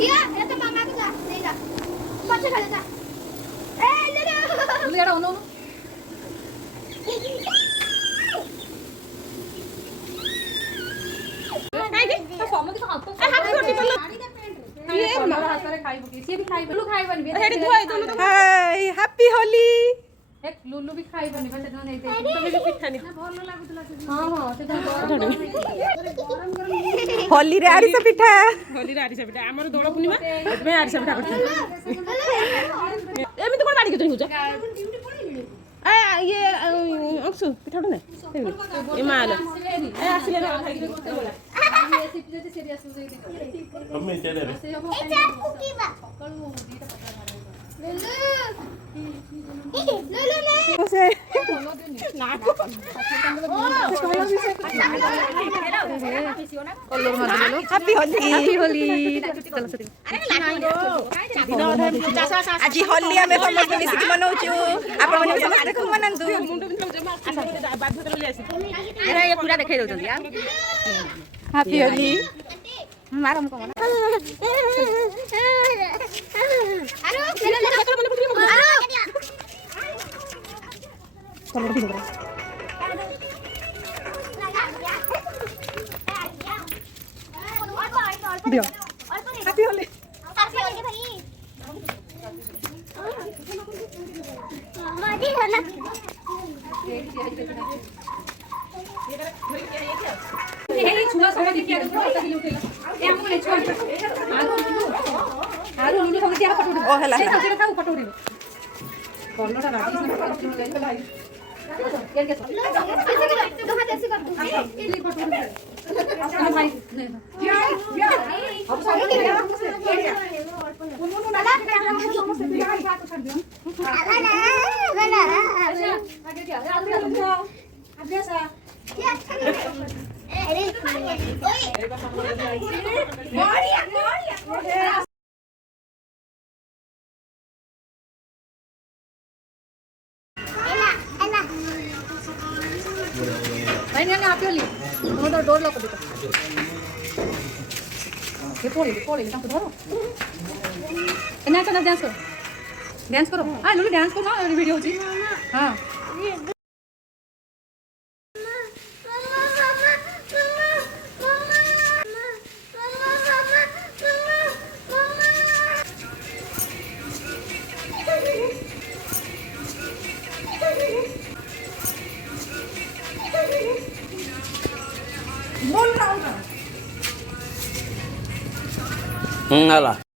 Iya, itu mama aku lah. Nih, baca kali tak? Lu ada ono. Hi happy Holi लुलु भी खाई बनी बस नहीं दे होली रे आरिसा पिठा होली रे आरिसा पिठा हमर दोळ पूर्णिमा एतमे आरिसा पिठा करछ एमिति कोन बाडी के तुई हुछ ए ये अक्सु पिठा ने ए माल ए आसिले ना खाइ के बोला मम्मी चले रे हैप्पी होली आज होली आमे समस्त मिसिक मनाउछु आपण माने समस्त देखु मनांतु अरे ये पूरा देखाइ दउछन यार हैप्पी होली मारम को Aduh, दियो हैप्पी होली छुआ सब देखिए ए हमको ले छुआ आरो लुलु सब दिया फटो ओ हला से सजरे का फटो रे कॉर्नर राजी से के के दो हाथ ऐसे कर दो भाई अब सब नहीं आप ले तो डोर लॉक कर दो ये पोले तंग धरो डांस करो हां लुलु डांस करो ना वीडियो होची हां ala